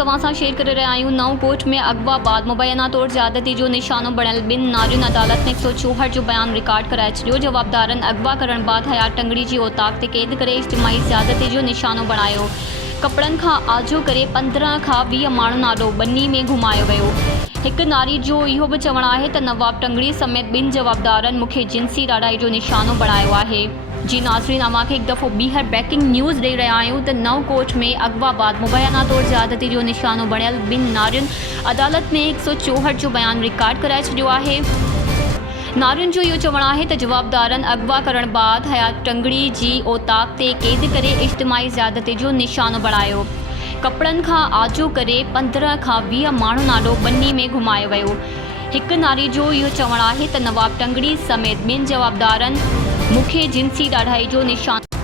न्यूज़ अवां सां शेयर करे रहिया आहियूं। नओं कोर्ट में अगवा बाद मुबैना तौर ज़्यादती जो निशानो बणियल ॿिनि नारियुनि अदालत में 164 जो बयान रिकॉर्ड कराए छॾियो। जवाबदारनि अगवा करण बाद हयात टंगड़ी जी औताक ते क़ैद करे इज्तिमाही ज़्यादती जो निशानो बणायो। कपड़नि खां आजो करे 15 खां 20 माण्हुनि आॾो ॿनी में घुमायो वियो। हिकु नारी जो इहो बि चवणु आहे त नवाब टंगड़ी समेत ॿिनि जवाबदारनि मूंखे जिनसी ॾाढाई जो निशानो बणायो आहे। जी नाज़रीन, अवां खे हिकु दफ़ो ॿीहर ब्रेकिंग न्यूज़ ॾेई रहिया आहियूं त नओं कोर्ट में अगवा बाद मुबैना तौर ज़्यादती जो निशानो बणियल ॿिनि नारियुनि अदालत में 164 जो बयान रिकॉर्ड कराए छॾियो आहे। नारियुनि जो इहो चवणु आहे त जवाबदारनि अगवा करण बाद हयात टंगड़ी जी औताक ते क़ैद करे इज्तिमाही ज़्यादती जो निशानो बणायो। कपड़नि खां आजो करे 15 खां 20 माण्हुनि आॾो ॿनी में घुमायो वियो। हिकु नारी जो इहो चवणु आहे त नवाब टंगड़ी समेत ॿिनि जवाबदारनि मूंखे जिनसी ॾाढाई जो निशानो